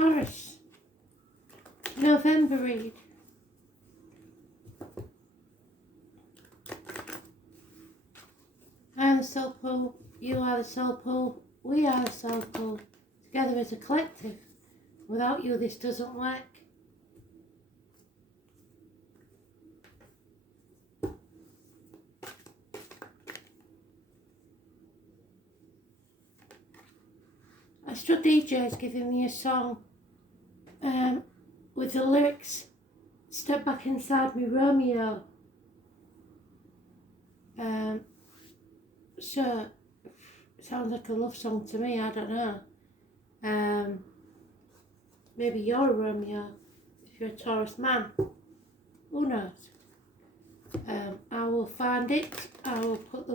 Taurus, November read. I am the soul pool, you are the soul pool, we are the soul pool, together as a collective. Without you this doesn't work. Astro DJ is giving me a song with the lyrics, "Step back inside me, Romeo." So, it sounds like a love song to me, I don't know. Maybe you're a Romeo, if you're a Taurus man. Who knows? I will find it. I will put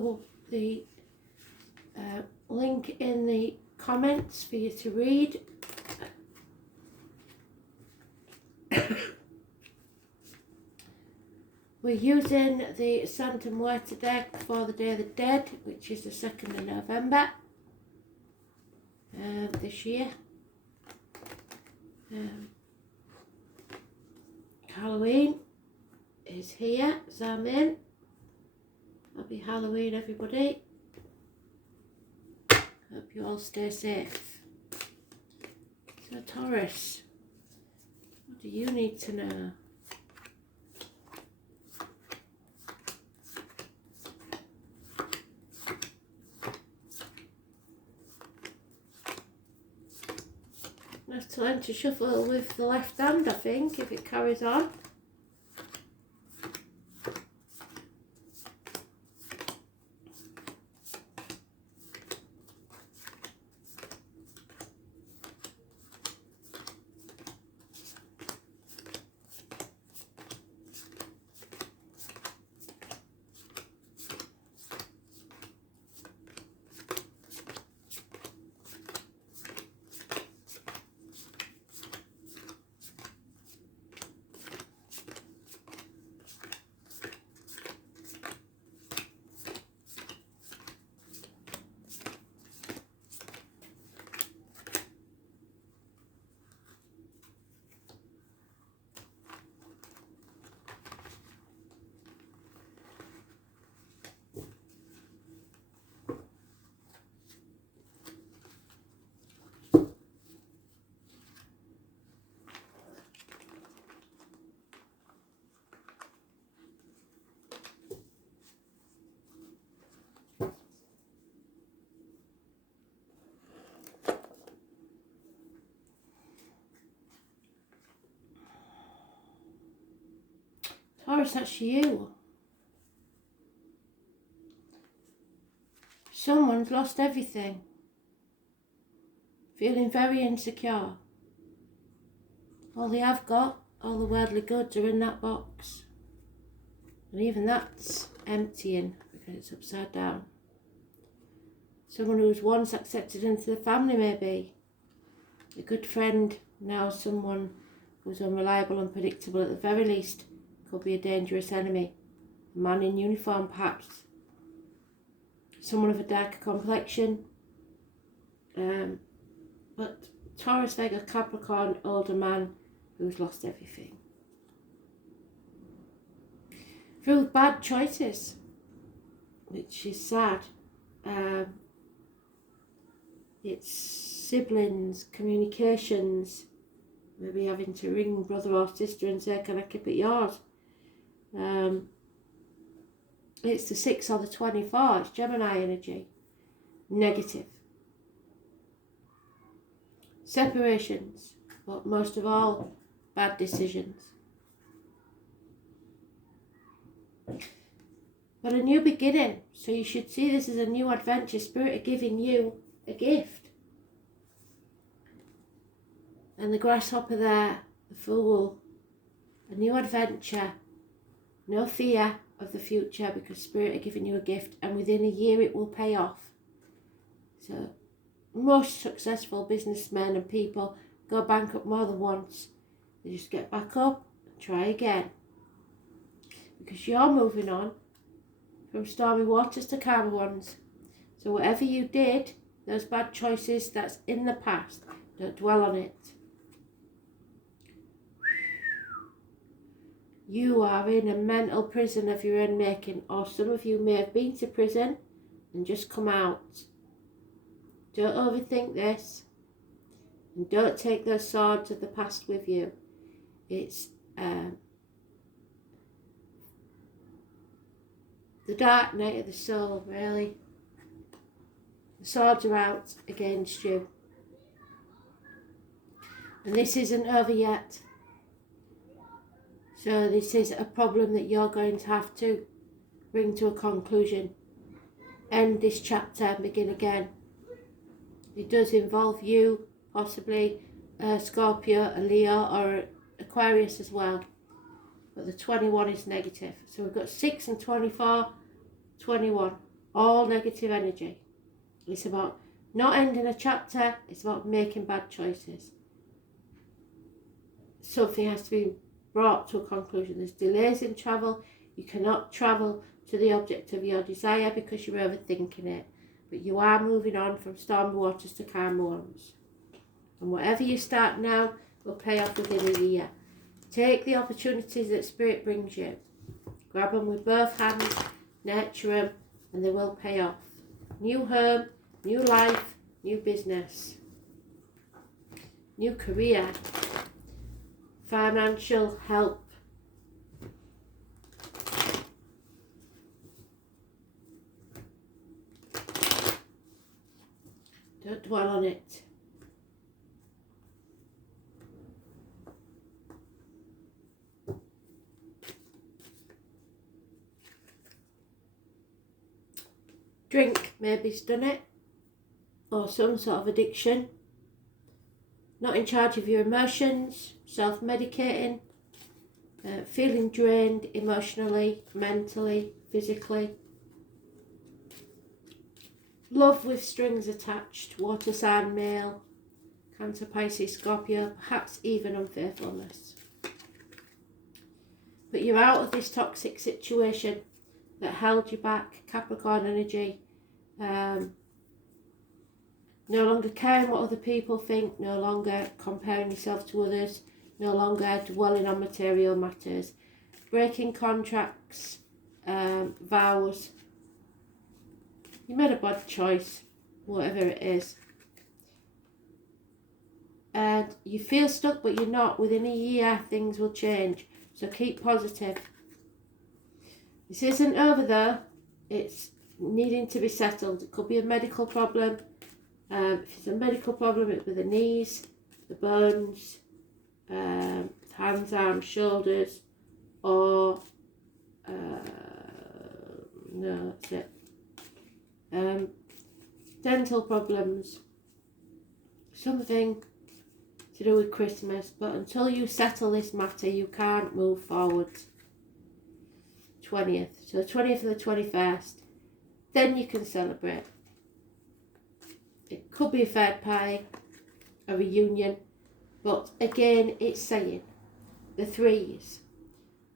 the link in the comments for you to read. We're using the Santa Muerta deck for the Day of the Dead, which is the 2nd of November this year. Halloween is here, so I'm in. Happy Halloween, everybody. Hope you all stay safe. So Taurus, what do you need to know? I have to learn to shuffle with the left hand, I think, if it carries on. Taurus, that's you. Someone's lost everything. Feeling very insecure. All they have got, all the worldly goods are in that box. And even that's emptying because it's upside down. Someone who was once accepted into the family, maybe. A good friend, now someone who's unreliable and unpredictable at the very least. Could be a dangerous enemy. A man in uniform, perhaps. Someone of a darker complexion. But Taurus, Vega, Capricorn, older man who's lost everything. Through bad choices, which is sad. It's siblings, communications, maybe having to ring brother or sister and say, can I keep it yours? It's the 6 or the 24, it's Gemini energy. Negative. Separations, but most of all, bad decisions. But a new beginning, so you should see this as a new adventure. Spirit are giving you a gift. And the grasshopper there, the fool, a new adventure. No fear of the future because Spirit are giving you a gift and within a year it will pay off. So most successful businessmen and people go bankrupt more than once. They just get back up and try again. Because you're moving on from stormy waters to calmer ones. So whatever you did, those bad choices, that's in the past. Don't dwell on it. You are in a mental prison of your own making, or some of you may have been to prison and just come out. Don't overthink this, and don't take those swords of the past with you. It's the dark night of the soul, really. The swords are out against you. And this isn't over yet. So this is a problem that you're going to have to bring to a conclusion. End this chapter and begin again. It does involve you, possibly Scorpio, a Leo, or Aquarius as well. But the 21 is negative. So we've got 6 and 24, 21. All negative energy. It's about not ending a chapter. It's about making bad choices. Something has to be brought to a conclusion. There's delays in travel. You cannot travel to the object of your desire because you're overthinking it. But you are moving on from stormy waters to calm ones. And whatever you start now will pay off within a year. Take the opportunities that Spirit brings you. Grab them with both hands, nurture them, and they will pay off. New home, new life, new business, new career, financial help. Don't dwell on it. Drink maybe's done it, or some sort of addiction. Not in charge of your emotions, self-medicating, feeling drained emotionally, mentally, physically. Love with strings attached, water sign male, Cancer, Pisces, Scorpio, perhaps even unfaithfulness. But you're out of this toxic situation that held you back, Capricorn energy. No longer caring what other people think, no longer comparing yourself to others, no longer dwelling on material matters, breaking contracts, vows. You made a bad choice, whatever it is. And you feel stuck, but you're not. Within a year, things will change. So keep positive. This isn't over though. It's needing to be settled. It could be a medical problem. If it's a medical problem, it's with the knees, the bones, hands, arms, shoulders, or no, that's it. Dental problems, something to do with Christmas, but until you settle this matter, you can't move forward. 20th, so the 20th and the 21st, then you can celebrate. It could be a third party, a reunion, but again, it's saying the threes,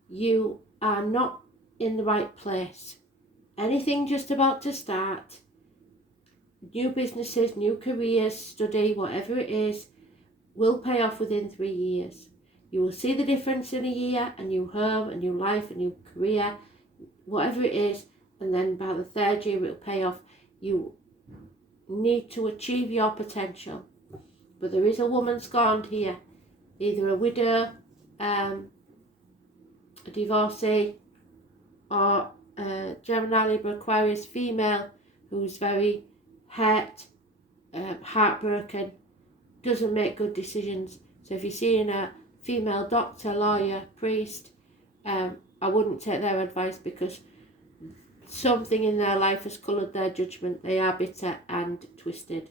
you are not in the right place. Anything just about to start, new businesses, new careers, study, whatever it is, will pay off within 3 years. You will see the difference in a year, a new home, a new life, a new career, whatever it is, and then by the 3rd year it will pay off. You need to achieve your potential. But there is a woman scorned here, either a widow, a divorcee, or Gemini, Libra, Aquarius female who's very hurt, heartbroken, doesn't make good decisions. So if you're seeing a female doctor, lawyer, priest, I wouldn't take their advice because something in their life has coloured their judgment. They are bitter and twisted.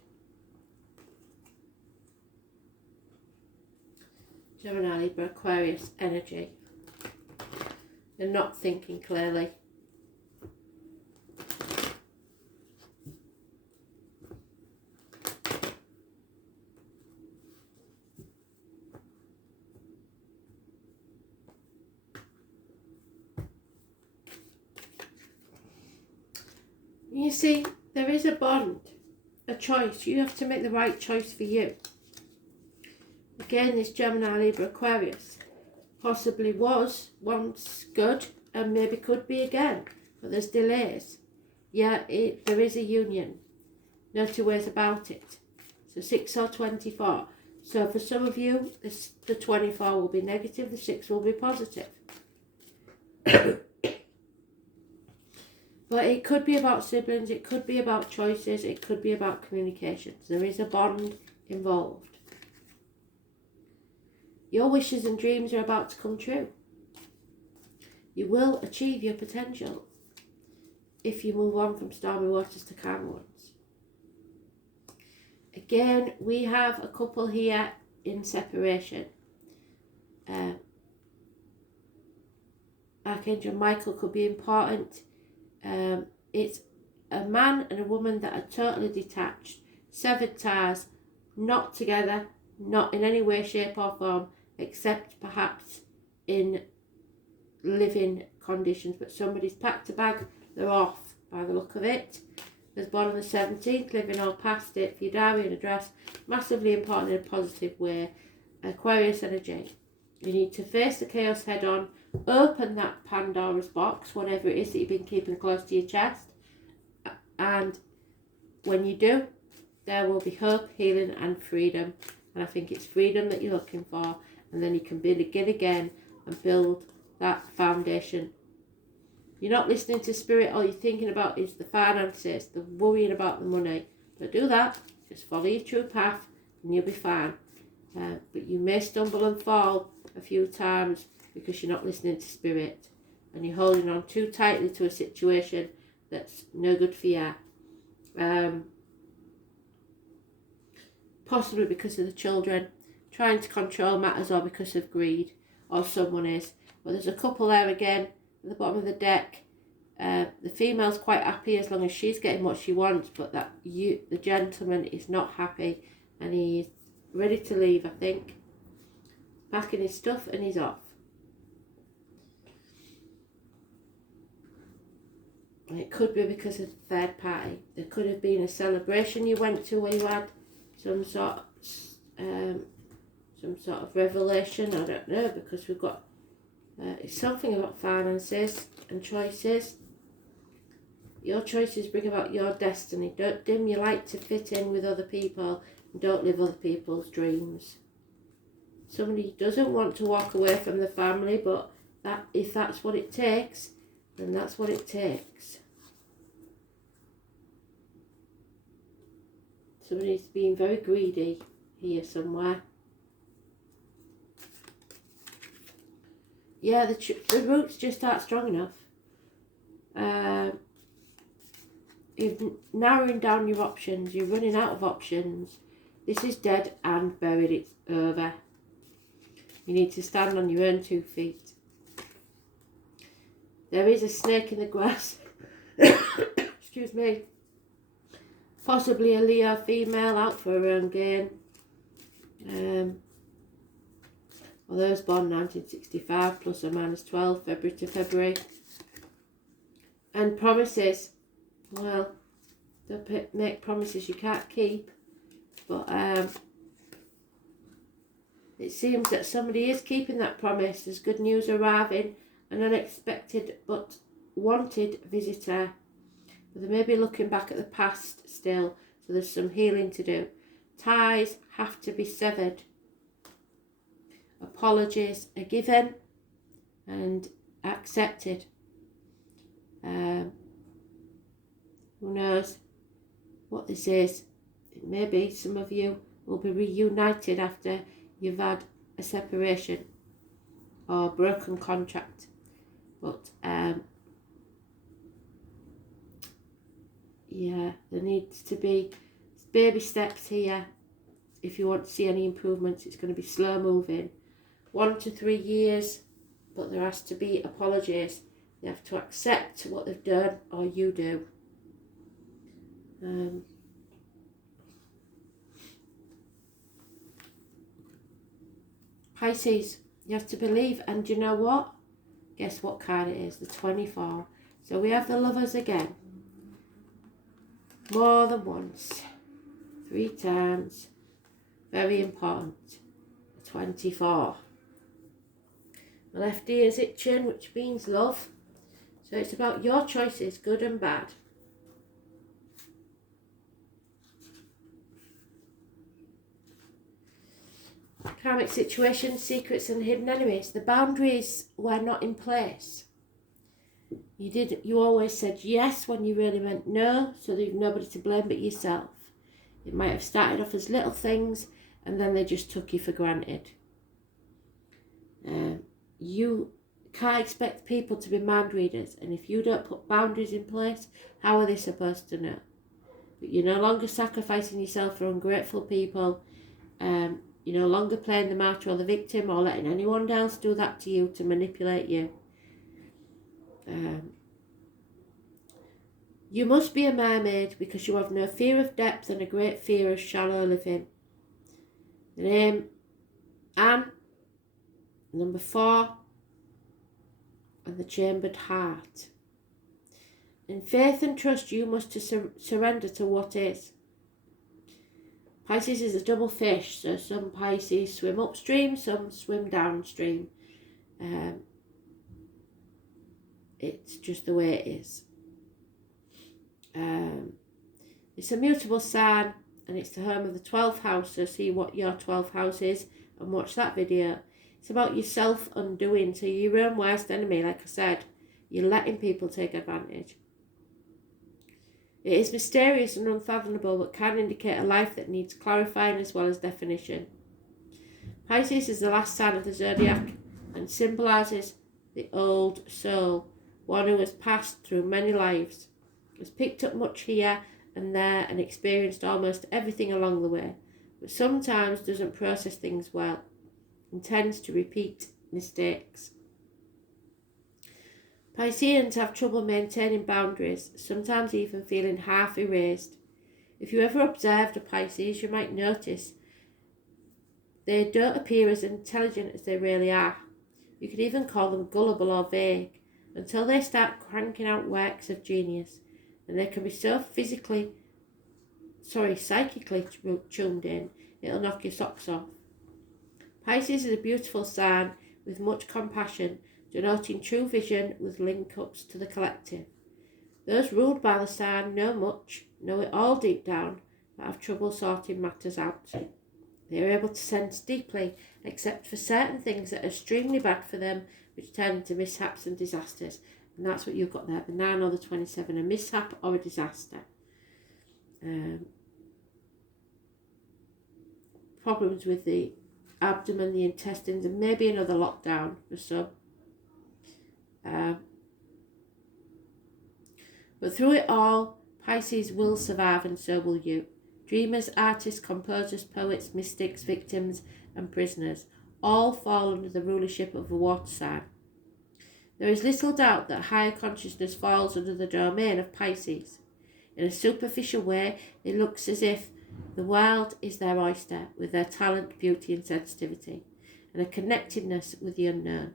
Gemini, Libra, Aquarius energy. They're not thinking clearly. You see, there is a bond, a choice. You have to make the right choice for you. Again, this Gemini, Libra, Aquarius. possibly was once good and maybe could be again, but there's delays. Yeah, there is a union. No two ways about it. So 6 or 24. So for some of you, the 24 will be negative, the 6 will be positive. But it could be about siblings, it could be about choices, it could be about communications. There is a bond involved. Your wishes and dreams are about to come true. You will achieve your potential if you move on from stormy waters to calm ones. Again, we have a couple here in separation. Archangel Michael could be important. It's a man and a woman that are totally detached, severed ties, not together, not in any way, shape or form, except perhaps in living conditions. But somebody's packed a bag, they're off by the look of it. Was born on the 17th, living all past it for your diary and address. Massively important in a positive way. Aquarius energy. You need to face the chaos head on. Open that Pandora's box, whatever it is that you've been keeping close to your chest. And when you do, there will be hope, healing and freedom. And I think it's freedom that you're looking for. And then you can begin again and build that foundation. You're not listening to spirit. All you're thinking about is the finances, the worrying about the money. Don't do that. Just follow your true path and you'll be fine. But you may stumble and fall a few times because you're not listening to spirit and you're holding on too tightly to a situation that's no good for you. Possibly because of the children trying to control matters, or because of greed, or someone is. But there's a couple there again at the bottom of the deck. The female's quite happy as long as she's getting what she wants, but the gentleman is not happy and he's ready to leave, I think. Packing his stuff and he's off. And it could be because of the third party. There could have been a celebration you went to where you had some sort of revelation. I don't know, because we've got it's something about finances and choices. Your choices bring about your destiny. Don't dim your light to fit in with other people. And don't live other people's dreams. Somebody doesn't want to walk away from the family, but if that's what it takes, then that's what it takes. Somebody's being very greedy here somewhere. Yeah, the roots just aren't strong enough. You're narrowing down your options. You're running out of options. This is dead and buried. It's over. You need to stand on your own 2 feet. There is a snake in the grass. Excuse me. Possibly a Leo female out for her own gain. Well, those born 1965 plus or minus 12, February to February. And promises. Well, don't make promises you can't keep. But it seems that somebody is keeping that promise. There's good news arriving. An unexpected but wanted visitor. But they may be looking back at the past still. So there's some healing to do. Ties have to be severed. Apologies are given and accepted. Who knows what this is? It may be some of you will be reunited after you've had a separation or broken contract. But yeah, there needs to be baby steps here. If you want to see any improvements, it's going to be slow moving. 1 to 3 years, but there has to be apologies. They have to accept what they've done, or you do. Pisces, you have to believe, and you know what? Guess what card it is? The 24. So we have the Lovers again. More than once. 3 times. Very important. The 24. My left ear's itching, which means love. So it's about your choices, good and bad. Karmic situations, secrets and hidden enemies. The boundaries were not in place. You always said yes when you really meant no, so that you've nobody to blame but yourself. It might have started off as little things and then they just took you for granted. You can't expect people to be mind readers, and if you don't put boundaries in place, how are they supposed to know? But you're no longer sacrificing yourself for ungrateful people. You're no longer playing the martyr or the victim or letting anyone else do that to you to manipulate you. You must be a mermaid because you have no fear of depth and a great fear of shallow living. The name Anne, number 4, and the chambered heart. In faith and trust, you must surrender to what is. Pisces is a double fish, so some Pisces swim upstream, some swim downstream. It's just the way it is. It's a mutable sign, and it's the home of the 12th house, so see what your 12th house is and watch that video. It's about your self-undoing, so you're your own worst enemy, like I said. You're letting people take advantage. It is mysterious and unfathomable, but can indicate a life that needs clarifying as well as definition. Pisces is the last sign of the zodiac and symbolises the old soul, one who has passed through many lives, has picked up much here and there and experienced almost everything along the way, but sometimes doesn't process things well and tends to repeat mistakes. Pisceans have trouble maintaining boundaries, sometimes even feeling half erased. If you ever observed a Pisces, you might notice they don't appear as intelligent as they really are. You could even call them gullible or vague, until they start cranking out works of genius, and they can be so psychically tuned in, it'll knock your socks off. Pisces is a beautiful sign with much compassion, denoting true vision with link-ups to the collective. Those ruled by the sign know much, know it all deep down, but have trouble sorting matters out. They are able to sense deeply, except for certain things that are extremely bad for them, which turn into mishaps and disasters. And that's what you've got there, the 9 or the 27, a mishap or a disaster. Problems with the abdomen, the intestines, and maybe another lockdown for some. But through it all, Pisces will survive, and so will you. Dreamers, artists, composers, poets, mystics, victims and prisoners all fall under the rulership of a water sign. There is little doubt that higher consciousness falls under the domain of Pisces. In a superficial way, it looks as if the world is their oyster, with their talent, beauty and sensitivity, and a connectedness with the unknown.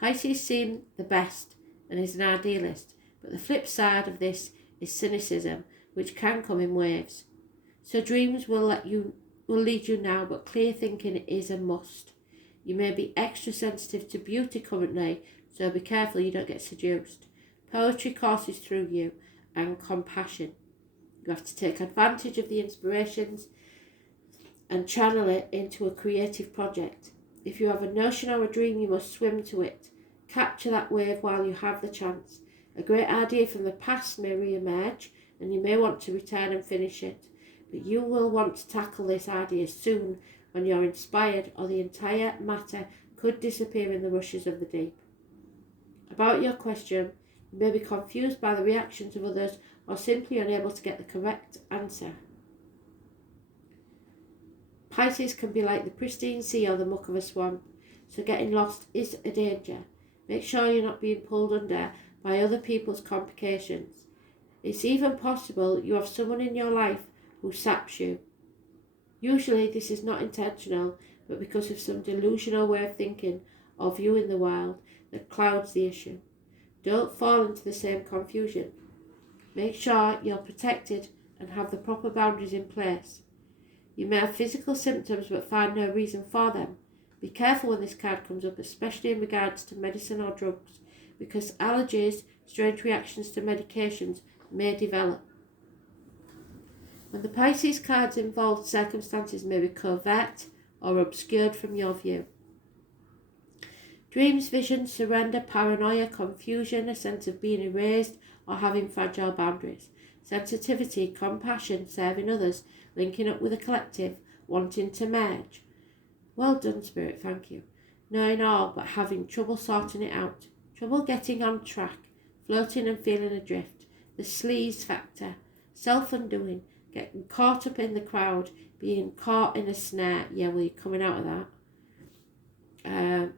Pisces seems the best and is an idealist, but the flip side of this is cynicism, which can come in waves. So dreams will lead you now, but clear thinking is a must. You may be extra sensitive to beauty currently, so be careful you don't get seduced. Poetry courses through you, and compassion. You have to take advantage of the inspirations and channel it into a creative project. If you have a notion or a dream, you must swim to it. Capture that wave while you have the chance. A great idea from the past may re-emerge, and you may want to return and finish it. But you will want to tackle this idea soon when you're inspired, or the entire matter could disappear in the rushes of the deep. About your question, you may be confused by the reactions of others or simply unable to get the correct answer. Pisces can be like the pristine sea or the muck of a swamp, so getting lost is a danger. Make sure you're not being pulled under by other people's complications. It's even possible you have someone in your life who saps you. Usually this is not intentional, but because of some delusional way of thinking or viewing the world that clouds the issue. Don't fall into the same confusion. Make sure you're protected and have the proper boundaries in place. You may have physical symptoms but find no reason for them. Be careful when this card comes up, especially in regards to medicine or drugs, because allergies, strange reactions to medications may develop. When the Pisces card's involved, circumstances may be covert or obscured from your view. Dreams, visions, surrender, paranoia, confusion, a sense of being erased or having fragile boundaries. Sensitivity, compassion, serving others, linking up with a collective, wanting to merge. Well done, Spirit, thank you. Knowing all, but having trouble sorting it out. Trouble getting on track, floating and feeling adrift. The sleaze factor, self-undoing, getting caught up in the crowd, being caught in a snare. Yeah, well, you're coming out of that.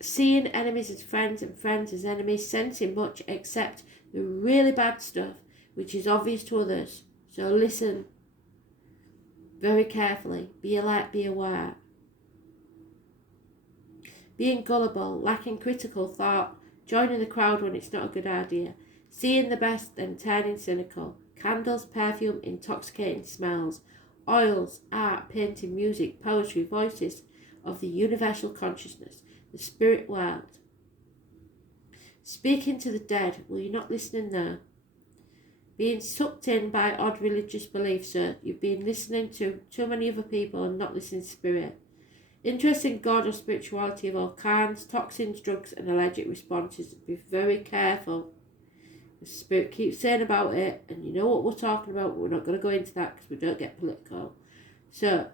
Seeing enemies as friends and friends as enemies, sensing much except the really bad stuff, which is obvious to others. So listen very carefully. Be alert, be aware. Being gullible, lacking critical thought, joining the crowd when it's not a good idea. Seeing the best, then turning cynical. Candles, perfume, intoxicating smells. Oils, art, painting, music, poetry, voices of the universal consciousness. The spirit world. Speaking to the dead. Well, you're not listening there. Being sucked in by odd religious beliefs. So you've been listening to too many other people and not listening to spirit. Interest in God or spirituality of all kinds. Toxins, drugs and allergic responses. Be very careful. The spirit keeps saying about it. And you know what we're talking about. We're not going to go into that because we don't get political. So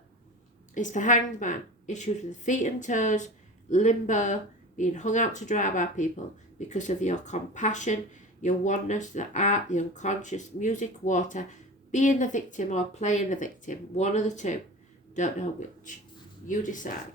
it's the Hanged Man. Issues with the feet and toes. Limbo, being hung out to dry by people because of your compassion, your oneness, the art, the unconscious, music, water, being the victim or playing the victim, one of the two, don't know which, you decide.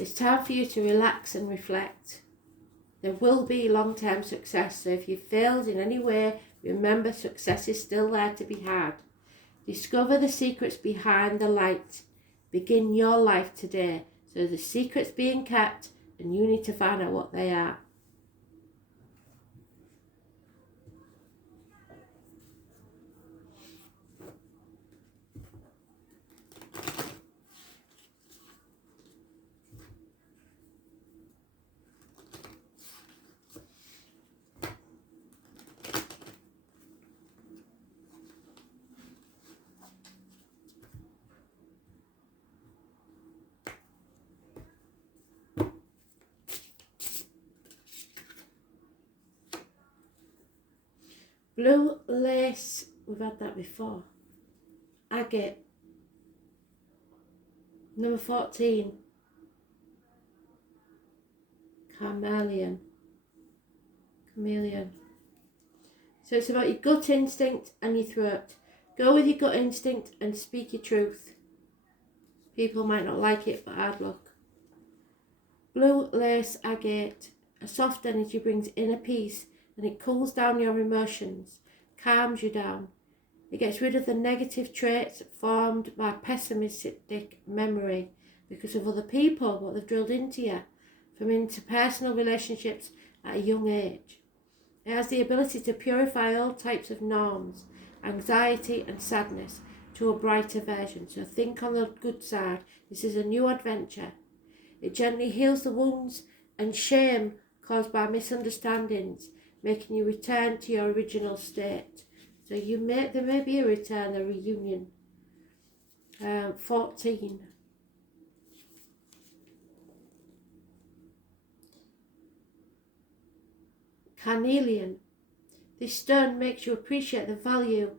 It's time for you to relax and reflect. There will be long-term success, so if you failed in any way, remember success is still there to be had. Discover the secrets behind the light. Begin your life today. So the secret's being kept and you need to find out what they are. Blue lace, we've had that before. Agate. Number 14. Chameleon. So it's about your gut instinct and your throat. Go with your gut instinct and speak your truth. People might not like it, but hard luck. Blue lace agate. A soft energy brings inner peace and it cools down your emotions, calms you down. It gets rid of the negative traits formed by pessimistic memory because of other people, what they've drilled into you, from interpersonal relationships at a young age. It has the ability to purify all types of norms, anxiety and sadness to a brighter version. So think on the good side. This is a new adventure. It gently heals the wounds and shame caused by misunderstandings, making you return to your original state. So there may be a return, a reunion. 14. Carnelian. This stone makes you appreciate the value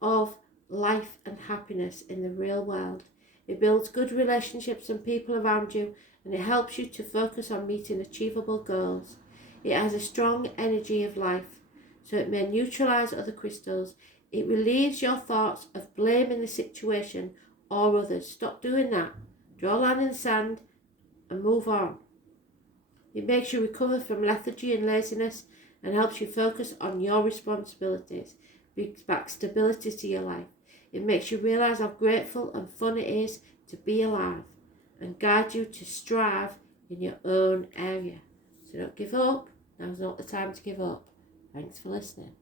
of life and happiness in the real world. It builds good relationships and people around you, and it helps you to focus on meeting achievable goals. It has a strong energy of life. so it may neutralise other crystals. It relieves your thoughts of blaming the situation or others. Stop doing that. Draw a line in the sand and move on. It makes you recover from lethargy and laziness and helps you focus on your responsibilities. Brings back stability to your life. It makes you realise how grateful and fun it is to be alive and guide you to strive in your own area. So don't give up. Now's not the time to give up. Thanks for listening.